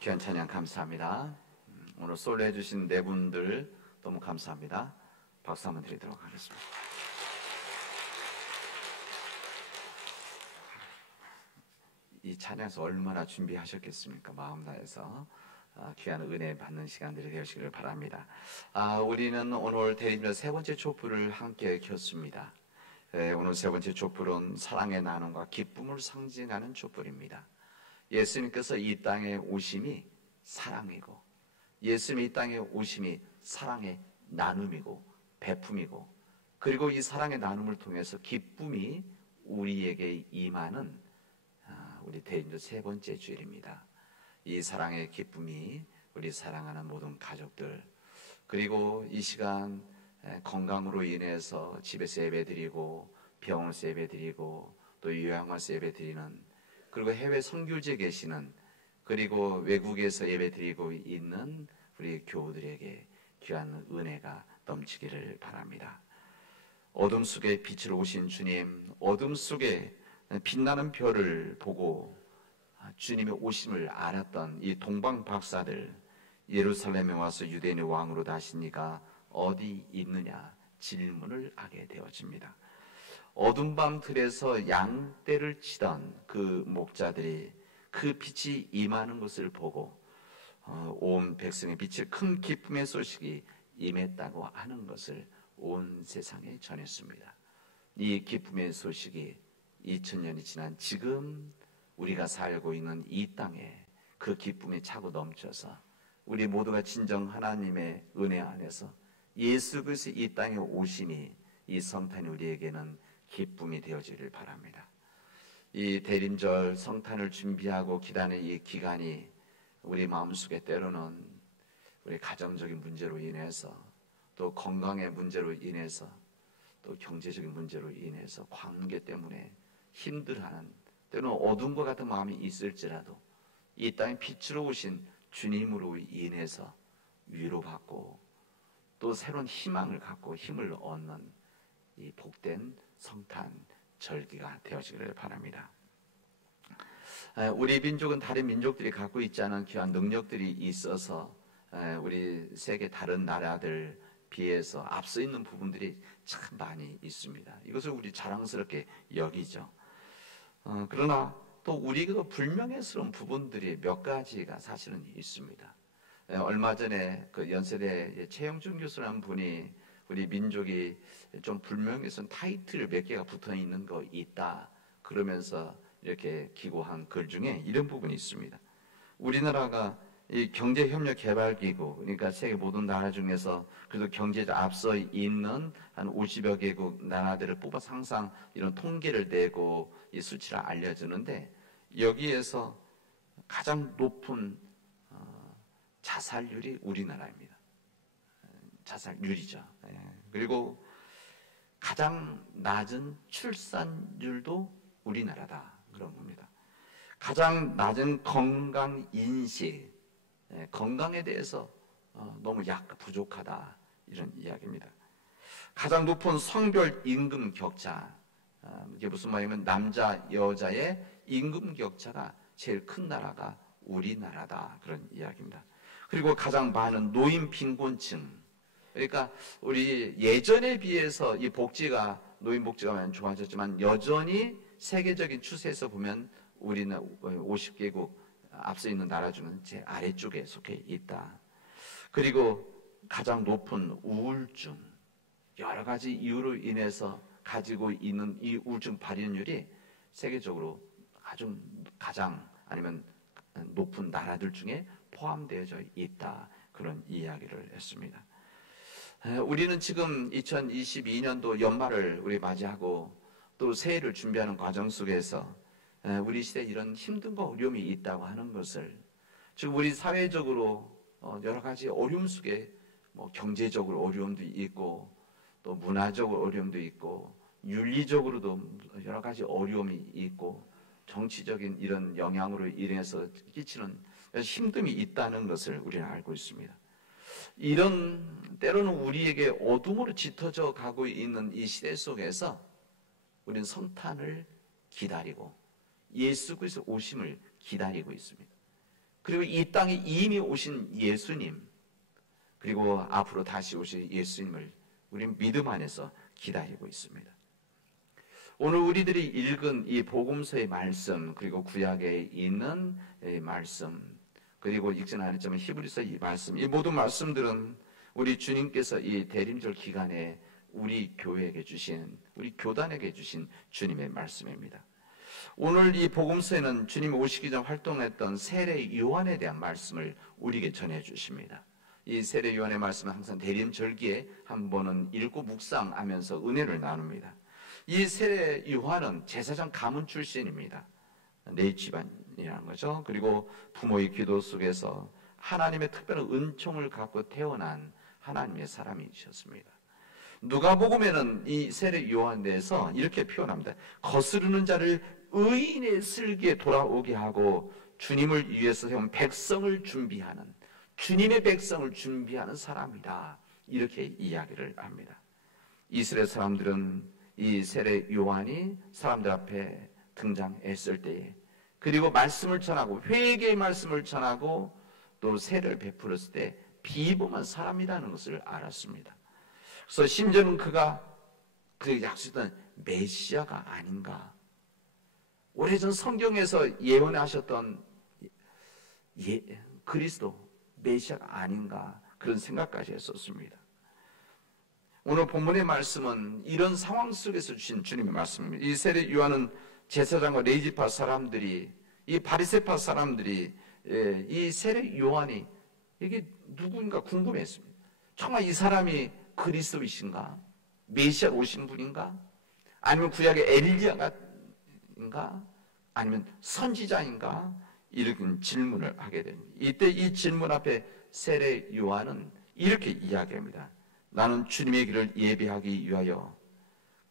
귀한 찬양 감사합니다. 오늘 솔로 해주신 네 분들 너무 감사합니다. 박수 한번 드리도록 하겠습니다. 이 찬양에서 얼마나 준비하셨겠습니까? 마음 다해서 귀한 은혜 받는 시간들이 되시기를 바랍니다. 우리는 오늘 대림절 세 번째 촛불을 함께 켰습니다. 오늘 세 번째 촛불은 사랑의 나눔과 기쁨을 상징하는 촛불입니다. 예수님께서 이 땅에 오심이 사랑이고, 예수님이 이 땅에 오심이 사랑의 나눔이고 베품이고, 그리고 이 사랑의 나눔을 통해서 기쁨이 우리에게 임하는 우리 대림절 세 번째 주일입니다. 이 사랑의 기쁨이 우리 사랑하는 모든 가족들, 그리고 이 시간 건강으로 인해서 집에서 예배드리고 병원에서 예배드리고 또 요양원에서 예배드리는, 그리고 해외 선교지에 계시는, 그리고 외국에서 예배드리고 있는 우리 교우들에게 귀한 은혜가 넘치기를 바랍니다. 어둠 속에 빛으로 오신 주님, 어둠 속에 빛나는 별을 보고 주님의 오심을 알았던 이 동방 박사들, 예루살렘에 와서 유대인의 왕으로 다시니가 어디 있느냐 질문을 하게 되어집니다. 어둠 밤 들에서 양떼를 치던 그 목자들이 그 빛이 임하는 것을 보고 온 백성의 빛을 큰 기쁨의 소식이 임했다고 하는 것을 온 세상에 전했습니다. 이 기쁨의 소식이 2000년이 지난 지금 우리가 살고 있는 이 땅에 그 기쁨이 차고 넘쳐서 우리 모두가 진정 하나님의 은혜 안에서 예수 그리스도 이 땅에 오심이, 이 성탄이 우리에게는 기쁨이 되어지기를 바랍니다. 이 대림절 성탄을 준비하고 기다리는 이 기간이 우리 마음속에 때로는 우리 가정적인 문제로 인해서, 또 건강의 문제로 인해서, 또 경제적인 문제로 인해서, 관계 때문에 힘들어하는, 때로는 어두운 것 같은 마음이 있을지라도 이 땅에 빛으로 오신 주님으로 인해서 위로받고 또 새로운 희망을 갖고 힘을 얻는 이 복된 성탄 절기가 되어지기를 바랍니다. 우리 민족은 다른 민족들이 갖고 있지 않은 귀한 능력들이 있어서 우리 세계 다른 나라들 비해서 앞서 있는 부분들이 참 많이 있습니다. 이것을 우리 자랑스럽게 여기죠. 그러나 또 우리가 불명예스러운 부분들이 몇 가지가 사실은 있습니다. 얼마 전에 그 연세대 최영준 교수라는 분이 우리 민족이 좀 불명예스러운 타이틀 몇 개가 붙어 있는 거 있다 그러면서 이렇게 기고한 글 중에 이런 부분이 있습니다. 우리나라가 이 경제협력개발기구, 그러니까 세계 모든 나라 중에서 그래도 경제적 앞서 있는 한 50여 개국 나라들을 뽑아서 항상 이런 통계를 내고 이 수치를 알려주는데, 여기에서 가장 높은 자살률이 우리나라입니다. 자살률이죠. 그리고 가장 낮은 출산율도 우리나라다 그런 겁니다. 가장 낮은 건강인식, 건강에 대해서 너무 부족하다 이런 이야기입니다. 가장 높은 성별 임금 격차, 이게 무슨 말이냐면 남자 여자의 임금 격차가 제일 큰 나라가 우리나라다 그런 이야기입니다. 그리고 가장 많은 노인 빈곤층, 그러니까 우리 예전에 비해서 이 복지가, 노인 복지가 많이 좋아졌지만 여전히 세계적인 추세에서 보면 우리는 50개국 앞서 있는 나라 중은 제 아래쪽에 속해 있다. 그리고 가장 높은 우울증, 여러 가지 이유로 인해서 가지고 있는 이 우울증 발현율이 세계적으로 가장 아니면 높은 나라들 중에 포함되어져 있다 그런 이야기를 했습니다. 우리는 지금 2022년도 연말을 우리 맞이하고 또 새해를 준비하는 과정 속에서 우리 시대에 이런 힘든과 어려움이 있다고 하는 것을, 지금 우리 사회적으로 여러 가지 어려움 속에 경제적으로 어려움도 있고 또 문화적으로 어려움도 있고 윤리적으로도 여러 가지 어려움이 있고 정치적인 이런 영향으로 인해서 끼치는 힘듦이 있다는 것을 우리는 알고 있습니다. 이런 때로는 우리에게 어둠으로 짙어져 가고 있는 이 시대 속에서 우리는 성탄을 기다리고 예수 그리스도 오심을 기다리고 있습니다. 그리고 이 땅에 이미 오신 예수님, 그리고 앞으로 다시 오실 예수님을 우리는 믿음 안에서 기다리고 있습니다. 오늘 우리들이 읽은 이 복음서의 말씀, 그리고 구약에 있는 이 말씀, 그리고 읽지는 않았지만 히브리서 이 말씀, 이 모든 말씀들은 우리 주님께서 이 대림절 기간에 우리 교회에게 주신, 우리 교단에게 주신 주님의 말씀입니다. 오늘 이 복음서에는 주님 오시기 전 활동했던 세례 요한에 대한 말씀을 우리에게 전해 주십니다. 이 세례 요한의 말씀은 항상 대림절기에 한 번은 읽고 묵상하면서 은혜를 나눕니다. 이 세례 요한은 제사장 가문 출신입니다. 네 집안이라는 거죠. 그리고 부모의 기도 속에서 하나님의 특별한 은총을 갖고 태어난 하나님의 사람이셨습니다. 누가복음에는 이 세례 요한에 대해서 이렇게 표현합니다. 거스르는 자를 의인의 슬기에 돌아오게 하고 주님을 위해서 세운 백성을 준비하는, 주님의 백성을 준비하는 사람이다, 이렇게 이야기를 합니다. 이스라엘 사람들은 이 세례 요한이 사람들 앞에 등장했을 때에, 그리고 말씀을 전하고 회개의 말씀을 전하고 또 세례를 베풀었을 때 비범한 사람이라는 것을 알았습니다. 그래서 심지어는 그가 그 약속했던 메시아가 아닌가, 오래전 성경에서 예언하셨던 그리스도 메시아가 아닌가, 그런 생각까지 했었습니다. 오늘 본문의 말씀은 이런 상황 속에서 주신 주님의 말씀입니다. 이 세례 요한은 제사장과 레위지파 사람들이, 이 바리새파 사람들이 이 세례 요한이 이게 누구인가 궁금했습니다. 정말 이 사람이 그리스도이신가? 메시아 오신 분인가? 아니면 구약의 엘리야인가? 아니면 선지자인가? 이런 질문을 하게 됩니다. 이때 이 질문 앞에 세례 요한은 이렇게 이야기합니다. 나는 주님의 길을 예비하기 위하여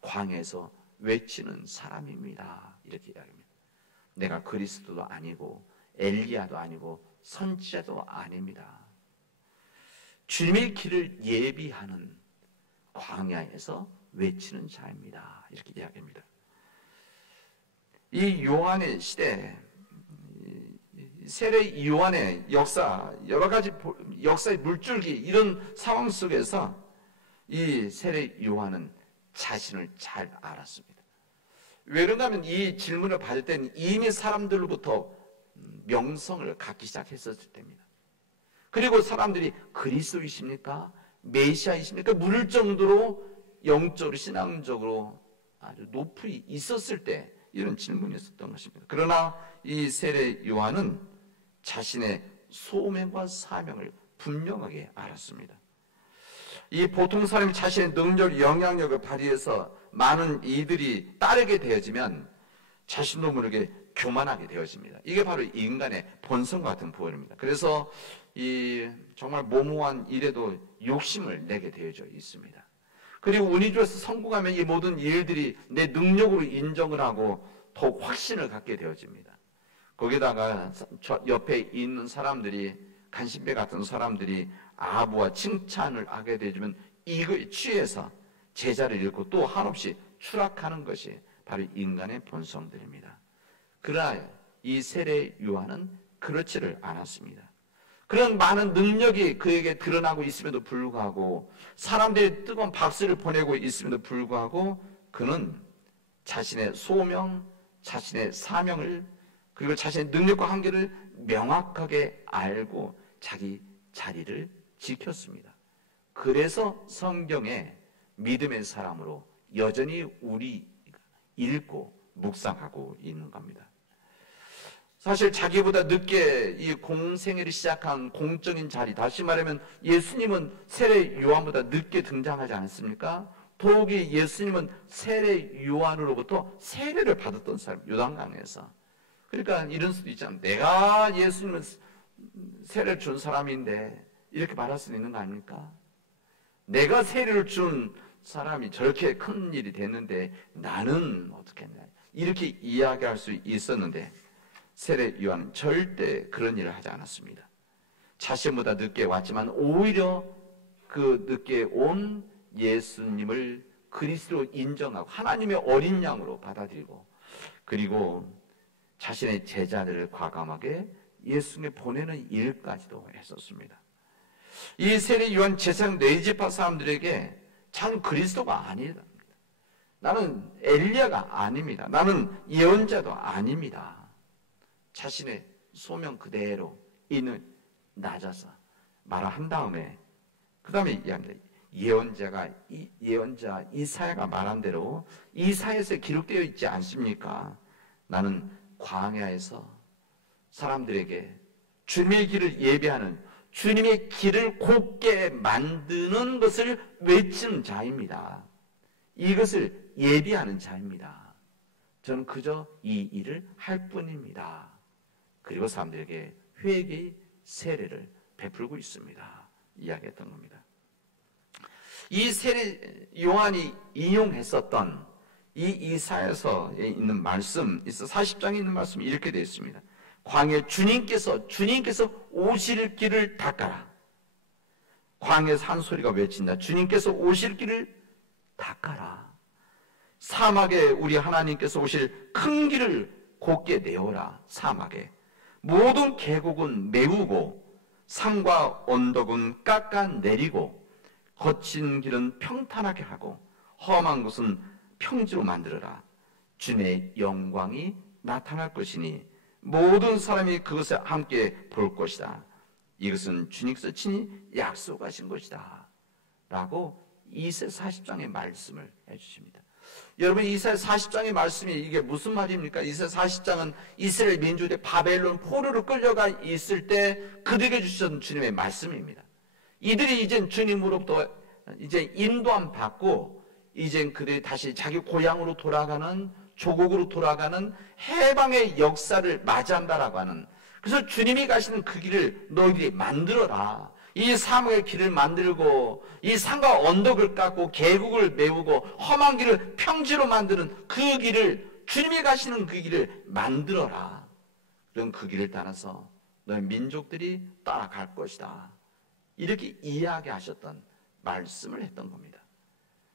광야에서 외치는 사람입니다. 이렇게 이야기합니다. 내가 그리스도도 아니고 엘리야도 아니고 선지자도 아닙니다. 주님의 길을 예비하는 광야에서 외치는 자입니다. 이렇게 이야기합니다. 이 요한의 시대, 세례 요한의 역사, 여러 가지 역사의 물줄기, 이런 상황 속에서 이 세례 요한은 자신을 잘 알았습니다. 왜 그런가면 이 질문을 받을 때는 이미 사람들로부터 명성을 갖기 시작했었을 때입니다. 그리고 사람들이 그리스도이십니까? 메시아이십니까? 물을 정도로 영적으로 신앙적으로 아주 높이 있었을 때 이런 질문이 있었던 것입니다. 그러나 이 세례 요한은 자신의 소명과 사명을 분명하게 알았습니다. 이 보통 사람이 자신의 능력, 영향력을 발휘해서 많은 이들이 따르게 되어지면 자신도 모르게 교만하게 되어집니다. 이게 바로 인간의 본성 같은 부분입니다. 그래서 이 정말 모모한 일에도 욕심을 내게 되어져 있습니다. 그리고 운이 좋아서 성공하면 이 모든 일들이 내 능력으로 인정을 하고 더욱 확신을 갖게 되어집니다. 거기다가 옆에 있는 사람들이, 간신배 같은 사람들이 아부와 칭찬을 하게 되어지면 이거에 취해서 제자를 잃고 또 한없이 추락하는 것이 바로 인간의 본성들입니다. 그러나 이 세례 요한은 그렇지를 않았습니다. 그런 많은 능력이 그에게 드러나고 있음에도 불구하고, 사람들이 뜨거운 박수를 보내고 있음에도 불구하고, 그는 자신의 소명, 자신의 사명을, 그리고 자신의 능력과 한계를 명확하게 알고 자기 자리를 지켰습니다. 그래서 성경에 믿음의 사람으로 여전히 우리 읽고 묵상하고 있는 겁니다. 사실 자기보다 늦게 이 공생애를 시작한 공적인 자리, 다시 말하면 예수님은 세례 요한보다 늦게 등장하지 않았습니까? 더욱이 예수님은 세례 요한으로부터 세례를 받았던 사람, 요단강에서. 그러니까 이런 수도 있잖아요. 내가 예수님은 세례를 준 사람인데 이렇게 말할 수 있는 거 아닙니까? 내가 세례를 준 사람이 저렇게 큰 일이 됐는데 나는 어떻게 했냐, 이렇게 이야기할 수 있었는데, 세례 요한은 절대 그런 일을 하지 않았습니다. 자신보다 늦게 왔지만 오히려 그 늦게 온 예수님을 그리스도로 인정하고 하나님의 어린 양으로 받아들이고, 그리고 자신의 제자들을 과감하게 예수님을 보내는 일까지도 했었습니다. 이 세례 요한 제사장 네 지파 사람들에게 참 그리스도가 아니다. 나는 엘리야가 아닙니다. 나는 예언자도 아닙니다. 자신의 소명 그대로 있는 낮아서 말한 다음에 그 다음에 얘기합니다. 예언자 이사야가 말한 대로 이사야에서 기록되어 있지 않습니까? 나는 광야에서 사람들에게 주님의 길을 예배하는, 주님의 길을 곱게 만드는 것을 외치는 자입니다. 이것을 예비하는 자입니다. 저는 그저 이 일을 할 뿐입니다. 그리고 사람들에게 회개의 세례를 베풀고 있습니다. 이야기했던 겁니다. 이 세례 요한이 인용했었던 이 이사야서에 있는 말씀, 40장에 있는 말씀이 이렇게 되어 있습니다. 광야에 주님께서 오실 길을 닦아라. 광야에서 한 소리가 외친다. 주님께서 오실 길을 닦아라. 사막에 우리 하나님께서 오실 큰 길을 곧게 내어라. 사막에 모든 계곡은 메우고 산과 언덕은 깎아내리고 거친 길은 평탄하게 하고 험한 곳은 평지로 만들어라. 주님의 영광이 나타날 것이니 모든 사람이 그것을 함께 볼 것이다. 이것은 주님께서 친히 약속하신 것이다. 라고 이사야 40장의 말씀을 해주십니다. 여러분, 이사야 40장의 말씀이 이게 무슨 말입니까? 이사야 40장은 이스라엘 민족들이 바벨론 포로로 끌려가 있을 때 그들에게 주셨던 주님의 말씀입니다. 이들이 이제 주님으로부터 이제 인도함 받고 이제 그들이 다시 자기 고향으로 돌아가는, 조국으로 돌아가는 해방의 역사를 맞이한다라고 하는, 그래서 주님이 가시는 그 길을 너희들이 만들어라. 이 사막의 길을 만들고 이 산과 언덕을 깎고 계곡을 메우고 험한 길을 평지로 만드는 그 길을, 주님이 가시는 그 길을 만들어라. 그럼 그 길을 따라서 너희 민족들이 따라갈 것이다. 이렇게 이야기하셨던 말씀을 했던 겁니다.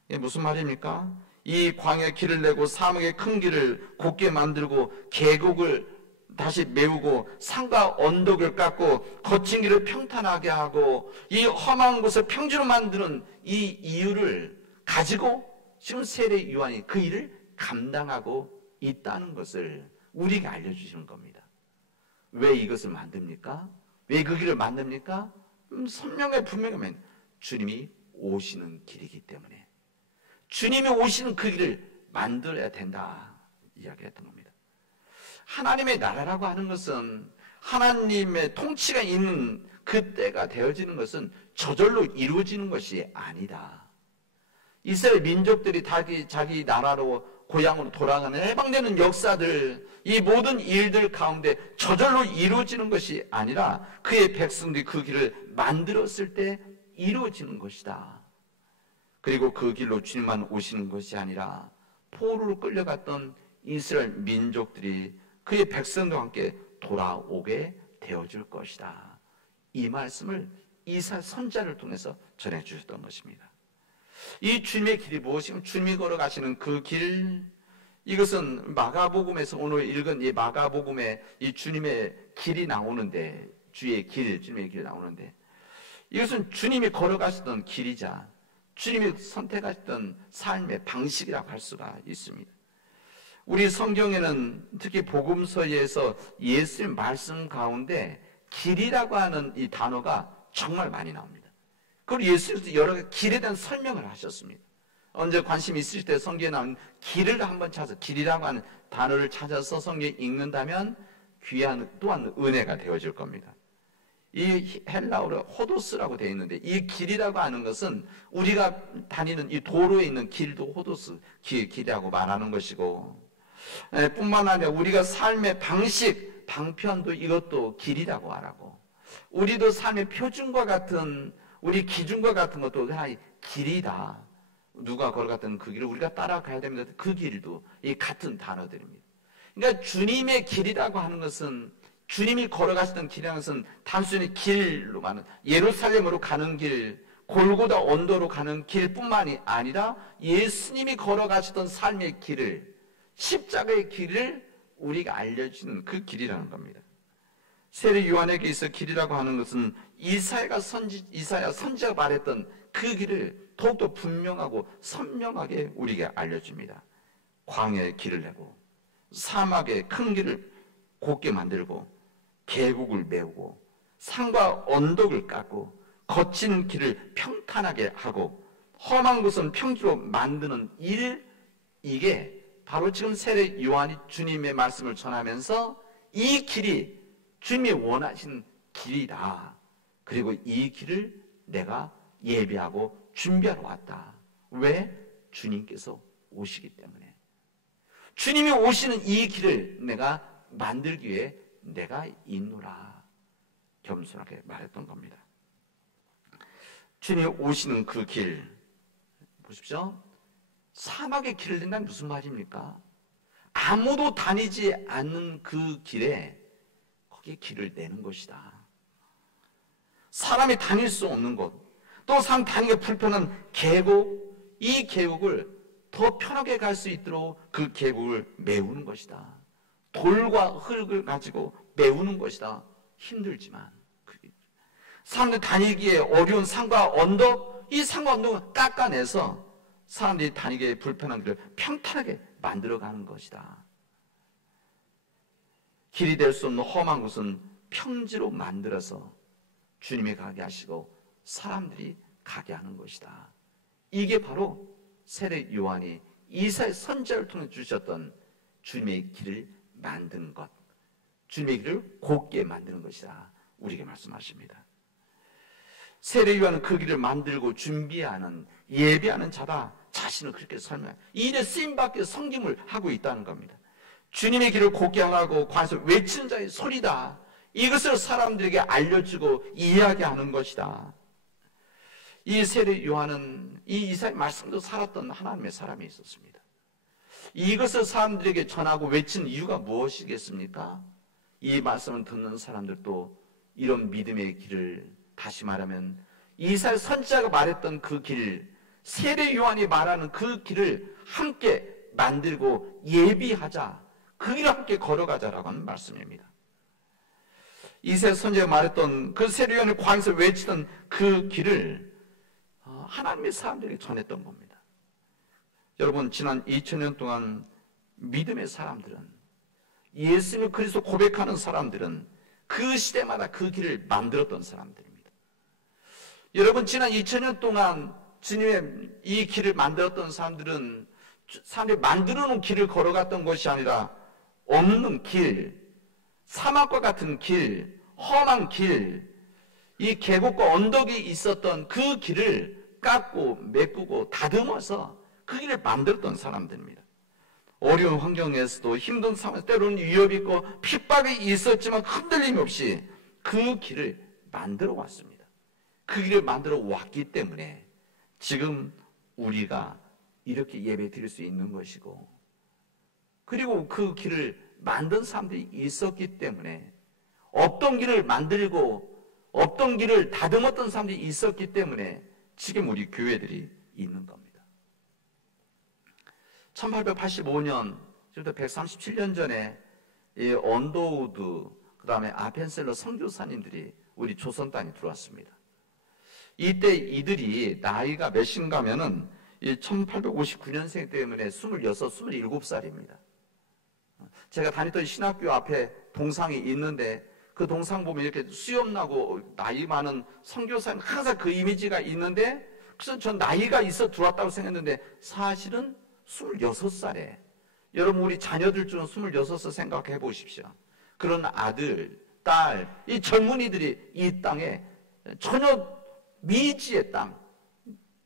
이게 무슨 말입니까? 이 광야의 길을 내고 사막의 큰 길을 곧게 만들고 계곡을 다시 메우고 산과 언덕을 깎고 거친 길을 평탄하게 하고 이 험한 곳을 평지로 만드는 이 이유를 가지고 지금 세례 요한이 그 일을 감당하고 있다는 것을 우리에게 알려주시는 겁니다. 왜 이것을 만듭니까? 왜 그 길을 만듭니까? 선명하게 분명하면 주님이 오시는 길이기 때문에, 주님이 오시는 그 길을 만들어야 된다 이야기했던 겁니다. 하나님의 나라라고 하는 것은, 하나님의 통치가 있는 그때가 되어지는 것은 저절로 이루어지는 것이 아니다. 이스라엘 민족들이 자기 나라로 고향으로 돌아가는 해방되는 역사들, 이 모든 일들 가운데 저절로 이루어지는 것이 아니라 그의 백성들이 그 길을 만들었을 때 이루어지는 것이다. 그리고 그 길로 주님만 오시는 것이 아니라 포로로 끌려갔던 이스라엘 민족들이 그의 백성들과 함께 돌아오게 되어줄 것이다. 이 말씀을 이사야 선지자를 통해서 전해주셨던 것입니다. 이 주님의 길이 무엇이면 주님이 걸어가시는 그 길, 이것은 마가복음에서 오늘 읽은 이 마가복음에 이 주님의 길이 나오는데, 주의 길, 주님의 길이 나오는데, 이것은 주님이 걸어가시던 길이자 주님이 선택하셨던 삶의 방식이라고 할 수가 있습니다. 우리 성경에는 특히 복음서에서 예수의 말씀 가운데 길이라고 하는 이 단어가 정말 많이 나옵니다. 그리고 예수님도 여러 가지 길에 대한 설명을 하셨습니다. 언제 관심 있으실 때 성경에 나온 길을 한번 찾아서, 길이라고 하는 단어를 찾아서 성경에 읽는다면 귀한 또한 은혜가 되어질 겁니다. 이 헬라어로 호도스라고 되어 있는데, 이 길이라고 하는 것은 우리가 다니는 이 도로에 있는 길도 호도스, 길이라고 말하는 것이고, 뿐만 아니라 우리가 삶의 방식, 방편도 이것도 길이라고 하라고, 우리도 삶의 표준과 같은, 우리 기준과 같은 것도 하나의 길이다. 누가 걸어갔던 그 길을 우리가 따라가야 됩니다. 그 길도 이 같은 단어들입니다. 그러니까 주님의 길이라고 하는 것은, 주님이 걸어가시던 길이라는 것은 단순히 길로만, 예루살렘으로 가는 길, 골고다 언도로 가는 길뿐만이 아니라 예수님이 걸어가시던 삶의 길을, 십자가의 길을 우리가 알려주는 그 길이라는 겁니다. 세례 요한에게 있어 길이라고 하는 것은 이사야 선지자가 말했던 그 길을 더욱더 분명하고 선명하게 우리에게 알려줍니다. 광야에 길을 내고 사막에 큰 길을 곱게 만들고 계곡을 메우고 산과 언덕을 깎고 거친 길을 평탄하게 하고 험한 곳은 평지로 만드는 일, 이게 바로 지금 세례 요한이 주님의 말씀을 전하면서 이 길이 주님이 원하신 길이다. 그리고 이 길을 내가 예비하고 준비하러 왔다. 왜? 주님께서 오시기 때문에. 주님이 오시는 이 길을 내가 만들기 위해 내가 있노라. 겸손하게 말했던 겁니다. 주님이 오시는 그 길, 보십시오. 사막의 길을 낸다는 무슨 말입니까? 아무도 다니지 않는 그 길에 거기에 길을 내는 것이다. 사람이 다닐 수 없는 곳, 또 사람 다니기가 불편한 계곡, 이 계곡을 더 편하게 갈 수 있도록 그 계곡을 메우는 것이다. 돌과 흙을 가지고 메우는 것이다. 힘들지만 사람들이 다니기에 어려운 산과 언덕, 이 산과 언덕을 깎아내서 사람들이 다니기에 불편한 길을 평탄하게 만들어가는 것이다. 길이 될 수 없는 험한 곳은 평지로 만들어서 주님이 가게 하시고 사람들이 가게 하는 것이다. 이게 바로 세례 요한이 이사야 선지자를 통해 주셨던 주님의 길을 만든 것, 주님의 길을 곱게 만드는 것이다. 우리에게 말씀하십니다. 세례 요한은 그 길을 만들고 준비하는, 예비하는 자다. 자신을 그렇게 설명해요. 이 일에 쓰임받게 섬김을 하고 있다는 겁니다. 주님의 길을 곱게 하라고 관에서 외치는 자의 소리다. 이것을 사람들에게 알려주고 이야기하는 것이다. 이 세례 요한은 이 이사야 말씀도 살았던 하나님의 사람이 있었습니다. 이것을 사람들에게 전하고 외치는 이유가 무엇이겠습니까? 이 말씀을 듣는 사람들도 이런 믿음의 길을, 다시 말하면 이사야 선지자가 말했던 그 길, 세례 요한이 말하는 그 길을 함께 만들고 예비하자, 그 길을 함께 걸어가자라고 하는 말씀입니다. 이사야 선지자가 말했던 그 세례 요한이 광야에서 외치던 그 길을 하나님의 사람들에게 전했던 겁니다. 여러분, 지난 2000년 동안 믿음의 사람들은, 예수님을 그리스도 고백하는 사람들은 그 시대마다 그 길을 만들었던 사람들입니다. 여러분, 지난 2000년 동안 주님의 이 길을 만들었던 사람들은 사람들이 만들어 놓은 길을 걸어갔던 것이 아니라 없는 길, 사막과 같은 길, 험한 길, 이 계곡과 언덕이 있었던 그 길을 깎고 메꾸고 다듬어서 그 길을 만들었던 사람들입니다. 어려운 환경에서도 힘든 상황에서 때로는 위협이 있고 핍박이 있었지만 흔들림 없이 그 길을 만들어 왔습니다. 그 길을 만들어 왔기 때문에 지금 우리가 이렇게 예배 드릴 수 있는 것이고, 그리고 그 길을 만든 사람들이 있었기 때문에, 없던 길을 만들고 없던 길을 다듬었던 사람들이 있었기 때문에 지금 우리 교회들이 있는 겁니다. 1885년, 지금부터 137년 전에 이 언더우드, 그 다음에 아펜셀러 선교사님들이 우리 조선 땅에 들어왔습니다. 이때 이들이 나이가 몇인가 하면은 1859년생 때문에 26, 27살입니다. 제가 다녔던 신학교 앞에 동상이 있는데 그 동상 보면 이렇게 수염나고 나이 많은 선교사님 항상 그 이미지가 있는데, 그래서 전 나이가 있어 들어왔다고 생각했는데 사실은 26살에, 여러분 우리 자녀들 중에 26살 생각해 보십시오. 그런 아들, 딸, 이 젊은이들이 이 땅에 전혀 미지의 땅,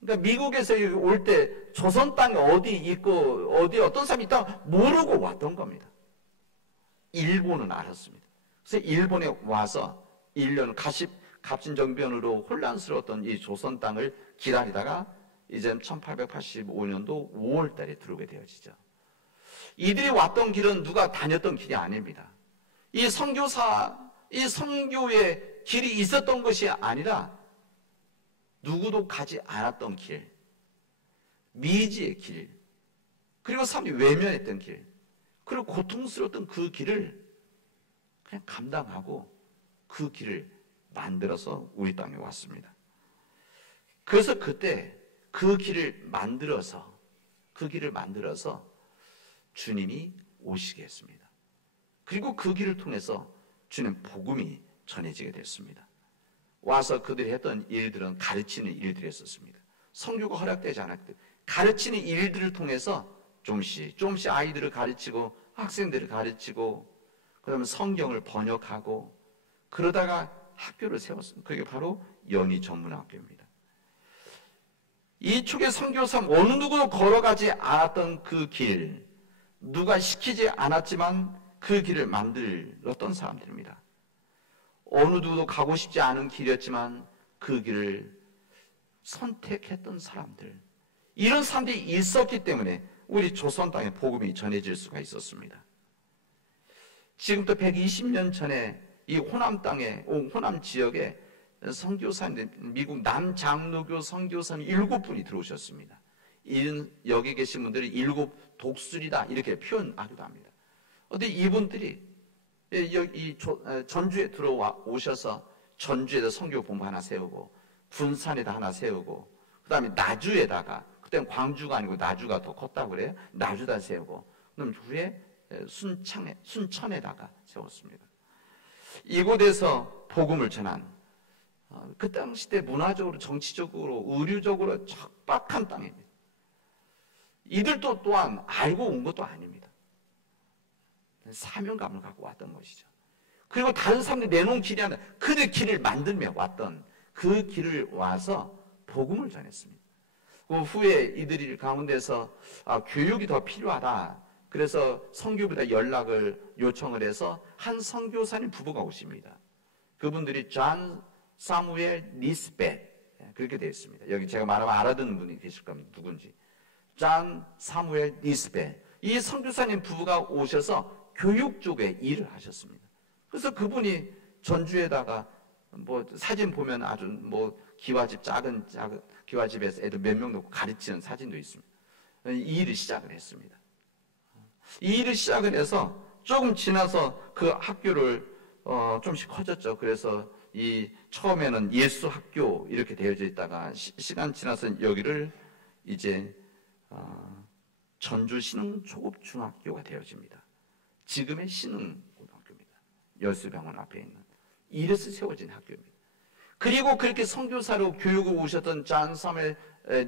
그러니까 미국에서 올 때 조선 땅에 어디 있고 어디 어떤 사람이 있다 모르고 왔던 겁니다. 일본은 알았습니다. 그래서 일본에 와서 1년 갑진정변으로 혼란스러웠던 이 조선 땅을 기다리다가 이제 1885년도 5월 달에 들어오게 되어지죠. 이들이 왔던 길은 누가 다녔던 길이 아닙니다. 이 선교의 길이 있었던 것이 아니라 누구도 가지 않았던 길, 미지의 길, 그리고 사람이 외면했던 길, 그리고 고통스러웠던 그 길을 그냥 감당하고 그 길을 만들어서 우리 땅에 왔습니다. 그래서 그때 그 길을 만들어서 주님이 오시게 했습니다. 그리고 그 길을 통해서 주님 복음이 전해지게 됐습니다. 와서 그들이 했던 일들은 가르치는 일들이었습니다. 선교가 허락되지 않았기 때문에 가르치는 일들을 통해서 조금씩 아이들을 가르치고 학생들을 가르치고 그다음에 성경을 번역하고 그러다가 학교를 세웠습니다. 그게 바로 연희전문학교입니다. 이 초기 선교사 어느 누구도 걸어가지 않았던 그 길, 누가 시키지 않았지만 그 길을 만들었던 사람들입니다. 어느 누구도 가고 싶지 않은 길이었지만 그 길을 선택했던 사람들, 이런 사람들이 있었기 때문에 우리 조선 땅에 복음이 전해질 수가 있었습니다. 지금부터 120년 전에 이 호남 땅에, 호남 지역에 선교사님, 미국 남장로교 선교사님 7분이 들어오셨습니다. 여기 계신 분들이 7 독수리다 이렇게 표현하기도 합니다. 근데 이분들이 여기 전주에 들어오셔서 전주에다 선교 본부 하나 세우고 군산에다 하나 세우고 그 다음에 나주에다가, 그때는 광주가 아니고 나주가 더 컸다고 그래요. 나주다 세우고 그럼 후에 순천에다가 세웠습니다. 이곳에서 복음을 전한, 그 당시 때 문화적으로, 정치적으로, 의료적으로 척박한 땅입니다. 이들도 또한 알고 온 것도 아닙니다. 사명감을 갖고 왔던 것이죠. 그리고 다른 사람들이 내놓은 길이 아니라 그들 길을 만들며 왔던 그 길을 와서 복음을 전했습니다. 그 후에 이들이 가운데서 교육이 더 필요하다. 그래서 선교부에다 연락을 요청을 해서 한 선교사님 부부가 오십니다. 그분들이 존 사무엘 니스벳, 그렇게 되어 있습니다. 여기 제가 말하면 알아듣는 분이 계실 겁니다. 누군지. 존 사무엘 니스벳. 이 선교사님 부부가 오셔서 교육 쪽에 일을 하셨습니다. 그래서 그분이 전주에다가 사진 보면 아주 기와집, 작은 기와집에서 애들 몇 명 놓고 가르치는 사진도 있습니다. 이 일을 시작을 했습니다. 이 일을 시작을 해서 조금 지나서 그 학교를 좀씩 커졌죠. 그래서 처음에는 예수 학교 이렇게 되어져 있다가 시간 지나서 여기를 이제 전주 신흥 초급 중학교가 되어집니다. 지금의 신흥 고등학교입니다. 열수병원 앞에 있는 이래서 세워진 학교입니다. 그리고 그렇게 선교사로 교육을 오셨던 존 사무엘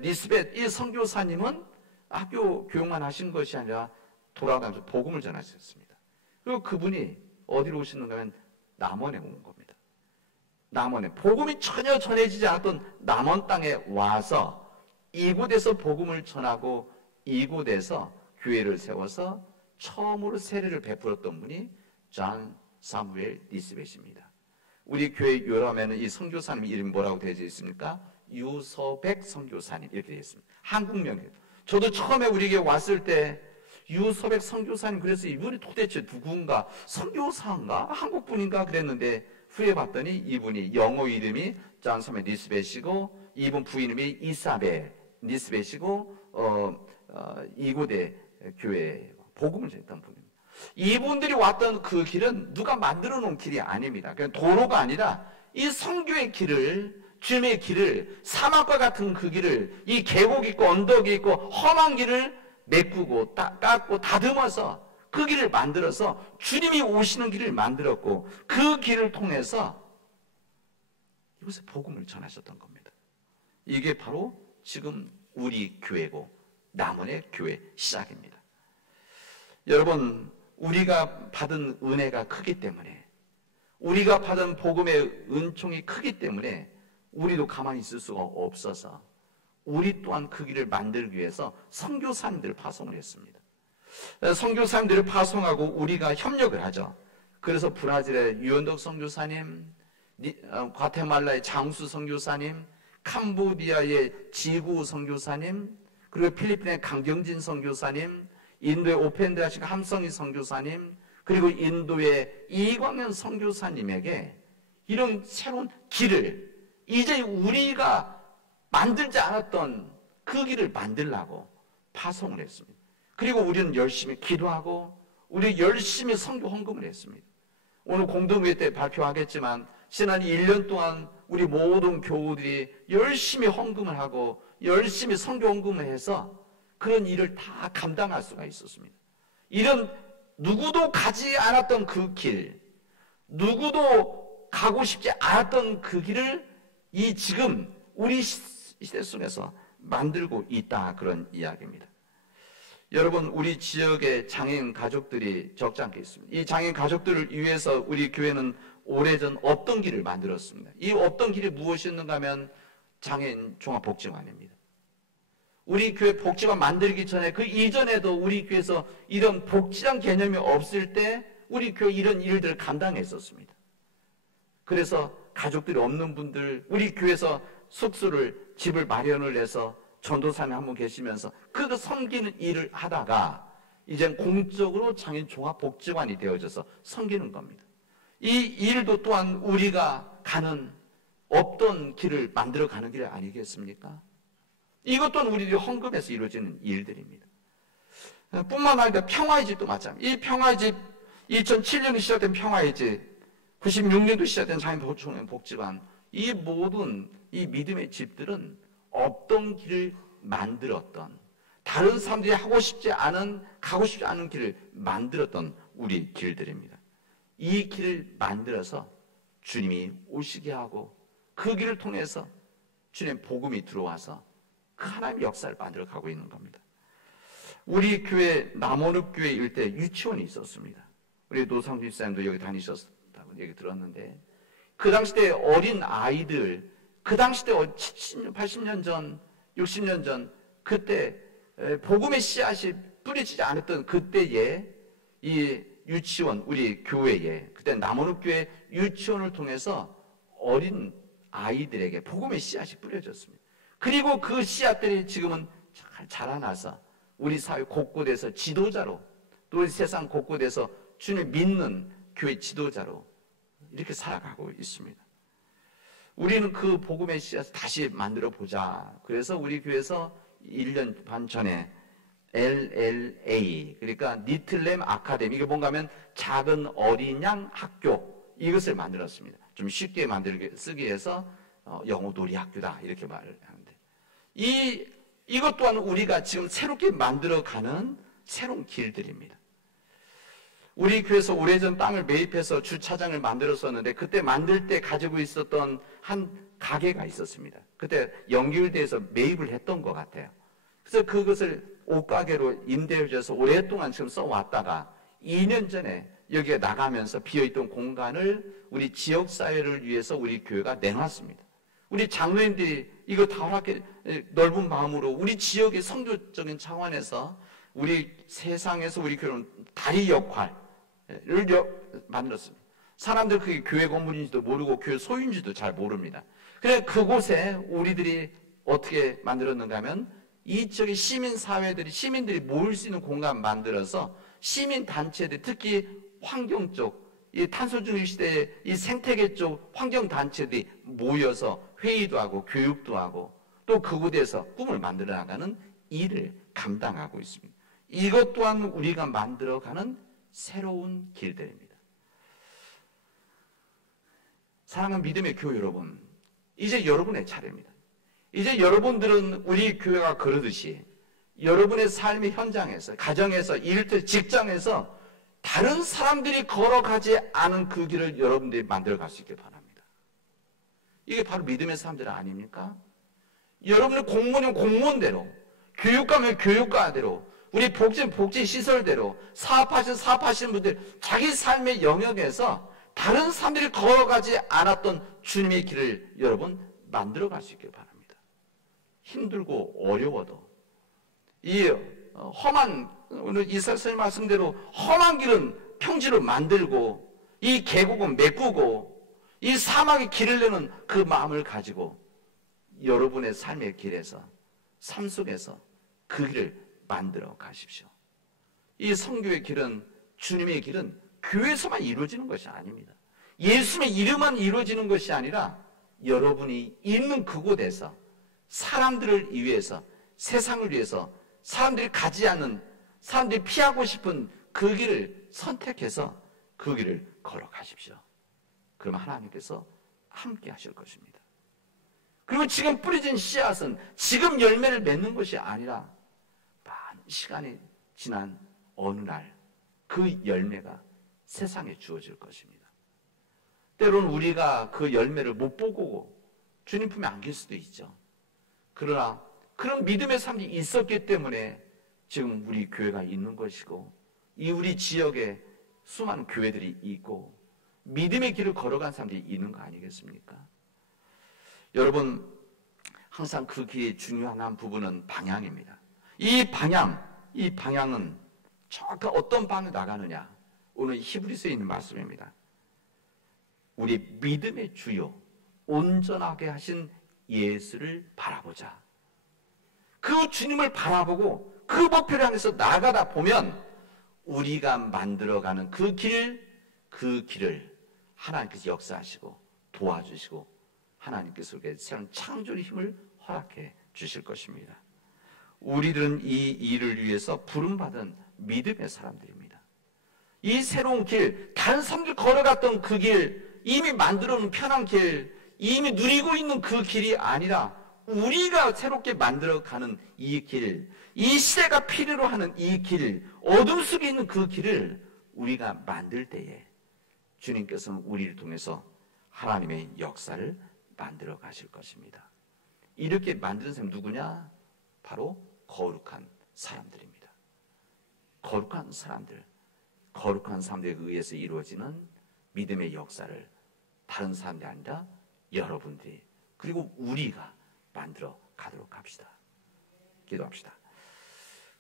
니스벳, 이 선교사님은 학교 교육만 하신 것이 아니라 돌아가면서 복음을 전하셨습니다. 그리고 그분이 어디로 오시는가 하면 남원에 온 겁니다. 남원에, 복음이 전혀 전해지지 않았던 남원 땅에 와서 이곳에서 복음을 전하고 이곳에서 교회를 세워서 처음으로 세례를 베풀었던 분이 존 사무엘 니스벳입니다. 우리 교회 요람에는 이 선교사님 이름이 뭐라고 되어 있습니까? 유서백 선교사님 이렇게 되어 있습니다. 한국명이에요. 저도 처음에 우리 교회 왔을 때 유서백 선교사님, 그래서 이분이 도대체 누군가, 선교사인가, 한국분인가 그랬는데 후에 봤더니 이분이 영어 이름이 존 사무엘 니스벳이고 이분 부인 이름이 이사벨 니스벳이고 이곳의 교회에 복음을 전했던 분입니다. 이분들이 왔던 그 길은 누가 만들어 놓은 길이 아닙니다. 그냥 도로가 아니라 이 선교의 길을, 주님의 길을, 사막과 같은 그 길을, 이 계곡이 있고 언덕이 있고 험한 길을 메꾸고 깎고 다듬어서 그 길을 만들어서 주님이 오시는 길을 만들었고 그 길을 통해서 이곳에 복음을 전하셨던 겁니다. 이게 바로 지금 우리 교회고 남원의 교회 시작입니다. 여러분, 우리가 받은 은혜가 크기 때문에, 우리가 받은 복음의 은총이 크기 때문에 우리도 가만히 있을 수가 없어서 우리 또한 그 길을 만들기 위해서 선교사님들을 파송을 했습니다. 선교사님들을 파송하고 우리가 협력을 하죠. 그래서 브라질의 유현덕 선교사님, 과테말라의 장수 선교사님, 캄보디아의 지구 선교사님, 그리고 필리핀의 강경진 선교사님, 인도의 오펜드 하신 함성희 선교사님, 그리고 인도의 이광현 선교사님에게 이런 새로운 길을, 이제 우리가 만들지 않았던 그 길을 만들라고 파송을 했습니다. 그리고 우리는 열심히 기도하고 우리 열심히 선교 헌금을 했습니다. 오늘 공동회 때 발표하겠지만 지난 1년 동안 우리 모든 교우들이 열심히 헌금을 하고 열심히 선교 헌금을 해서 그런 일을 다 감당할 수가 있었습니다. 이런 누구도 가지 않았던 그 길, 누구도 가고 싶지 않았던 그 길을 이 지금 우리 시대 속에서 만들고 있다, 그런 이야기입니다. 여러분, 우리 지역의 장애인 가족들이 적지 않게 있습니다. 이 장애인 가족들을 위해서 우리 교회는 오래전 없던 길을 만들었습니다. 이 없던 길이 무엇이었는가 하면 장애인 종합복지관입니다. 우리 교회 복지관 만들기 전에 그 이전에도 우리 교회에서 이런 복지관 개념이 없을 때 우리 교회 이런 일들을 감당했었습니다. 그래서 가족들이 없는 분들, 우리 교회에서 숙소를, 집을 마련을 해서 전도사님 한 분 계시면서 그 섬기는 일을 하다가 이젠 공적으로 장애인 종합복지관이 되어져서 섬기는 겁니다. 이 일도 또한 우리가 가는 없던 길을 만들어 가는 길 아니겠습니까? 이것 또한 우리들이 헌금해서 이루어지는 일들입니다. 뿐만 아니라 평화의 집도 마찬가지입니다. 이 평화의 집, 2007년에 시작된 평화의 집, 96년도 시작된 장애인 복지관, 이 모든 이 믿음의 집들은 없던 길을 만들었던, 다른 사람들이 하고 싶지 않은, 가고 싶지 않은 길을 만들었던 우리 길들입니다. 이 길을 만들어서 주님이 오시게 하고 그 길을 통해서 주님의 복음이 들어와서 하나님의 역사를 만들어 가고 있는 겁니다. 우리 교회 남원읍교회 일대 유치원이 있었습니다. 우리 노상준 집사님도 여기 다니셨다고 얘기 들었는데, 그 당시 때 어린 아이들, 그 당시 때 80년 전, 60년 전, 그때 복음의 씨앗이 뿌려지지 않았던 그때에 이 유치원, 우리 교회에, 그때 남원읍교회 유치원을 통해서 어린 아이들에게 복음의 씨앗이 뿌려졌습니다. 그리고 그 씨앗들이 지금은 잘 자라나서 우리 사회 곳곳에서 지도자로, 또 우리 세상 곳곳에서 주님 믿는 교회 지도자로 이렇게 살아가고 있습니다. 우리는 그 복음의 씨앗을 다시 만들어 보자. 그래서 우리 교회에서 1년 반 전에 LLA, 그러니까 리틀램 아카데미, 이게 뭔가 하면 작은 어린 양 학교, 이것을 만들었습니다. 좀 쉽게 쓰기 위해서 영어 놀이 학교다, 이렇게 말을 하는데, 이것 또한 우리가 지금 새롭게 만들어가는 새로운 길들입니다. 우리 교회에서 오래전 땅을 매입해서 주차장을 만들었었는데, 그때 만들 때 가지고 있었던 한 가게가 있었습니다. 그때 연결돼서 매입을 했던 것 같아요. 그래서 그것을 옷가게로 임대해줘서 오랫동안 지금 써왔다가 2년 전에 여기에 나가면서 비어있던 공간을 우리 지역사회를 위해서 우리 교회가 내놨습니다. 우리 장로님들이 이거 다 허락해, 넓은 마음으로 우리 지역의 선교적인 차원에서 우리 세상에서 우리 교회는 다리 역할을 만들었습니다. 사람들 그게 교회 건물인지도 모르고 교회 소유인지도 잘 모릅니다. 그래 그곳에 우리들이 어떻게 만들었는가 하면 이 지역의 시민들이 모일 수 있는 공간 만들어서 시민단체들, 특히 환경 쪽, 이 탄소중립 시대의 이 생태계 쪽 환경단체들이 모여서 회의도 하고 교육도 하고 또 그곳에서 꿈을 만들어 나가는 일을 감당하고 있습니다. 이것 또한 우리가 만들어가는 새로운 길들입니다. 사랑하는 믿음의 교회 여러분, 이제 여러분의 차례입니다. 이제 여러분들은 우리 교회가 그러듯이 여러분의 삶의 현장에서, 가정에서, 일터, 직장에서 다른 사람들이 걸어가지 않은 그 길을 여러분들이 만들어갈 수 있길 바랍니다. 이게 바로 믿음의 사람들 아닙니까? 여러분의 공무원이면 공무원대로, 교육가면 교육가대로, 우리 복지시설대로, 사업하시는 분들 자기 삶의 영역에서 다른 사람들이 걸어가지 않았던 주님의 길을 여러분 만들어갈 수 있길 바랍니다. 힘들고 어려워도 이 험한, 오늘 이사야 선생님 말씀대로 험한 길은 평지로 만들고 이 계곡은 메꾸고 이 사막의 길을 내는 그 마음을 가지고 여러분의 삶의 길에서, 삶 속에서 그 길을 만들어 가십시오. 이 선교의 길은, 주님의 길은 교회에서만 이루어지는 것이 아닙니다. 예수님의 이름만 이루어지는 것이 아니라 여러분이 있는 그곳에서 사람들을 위해서, 세상을 위해서, 사람들이 가지 않는, 사람들이 피하고 싶은 그 길을 선택해서 그 길을 걸어가십시오. 그러면 하나님께서 함께 하실 것입니다. 그리고 지금 뿌려진 씨앗은 지금 열매를 맺는 것이 아니라 많은 시간이 지난 어느 날 그 열매가 세상에 주어질 것입니다. 때로는 우리가 그 열매를 못 보고 주님 품에 안길 수도 있죠. 그러나 그런 믿음의 삶이 있었기 때문에 지금 우리 교회가 있는 것이고 이 우리 지역에 수많은 교회들이 있고 믿음의 길을 걸어간 사람들이 있는 거 아니겠습니까? 여러분, 항상 그 길의 중요한 한 부분은 방향입니다. 이 방향은 정확히 어떤 방향으로 나가느냐? 오늘 히브리서에 있는 말씀입니다. 우리 믿음의 주요 온전하게 하신 예수를 바라보자. 그 주님을 바라보고 그 목표를 향해서 나가다 보면 우리가 만들어가는 그 길을 하나님께서 역사하시고 도와주시고 하나님께서 우리에게 새로운 창조의 힘을 허락해 주실 것입니다. 우리들은 이 일을 위해서 부름받은 믿음의 사람들입니다. 이 새로운 길, 다른 사람들이 걸어갔던 그 길, 이미 만들어 놓은 편한 길, 이미 누리고 있는 그 길이 아니라 우리가 새롭게 만들어가는 이 길, 이 시대가 필요로 하는 이 길, 어둠 속에 있는 그 길을 우리가 만들 때에 주님께서는 우리를 통해서 하나님의 역사를 만들어 가실 것입니다. 이렇게 만드는 사람이 누구냐? 바로 거룩한 사람들입니다. 거룩한 사람들에 의해서 이루어지는 믿음의 역사를 다른 사람들이 아니라 여러분들이 그리고 우리가 만들어 가도록 합시다. 기도합시다.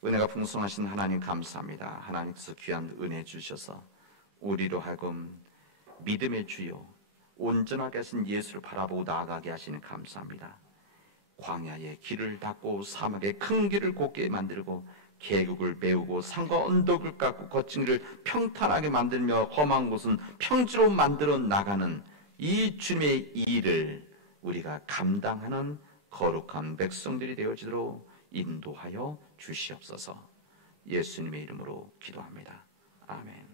은혜가 풍성하신 하나님 감사합니다. 하나님께서 귀한 은혜 주셔서 우리로 하여금 믿음의 주요 온전하게 하신 예수를 바라보고 나아가게 하시는 감사합니다. 광야에 길을 닦고 사막에 큰 길을 곧게 만들고 계곡을 메우고 산과 언덕을 깎고 거친 길을 평탄하게 만들며 험한 곳은 평지로 만들어 나가는 이 주님의 일을 우리가 감당하는 거룩한 백성들이 되어지도록 인도하여 주시옵소서. 예수님의 이름으로 기도합니다. 아멘.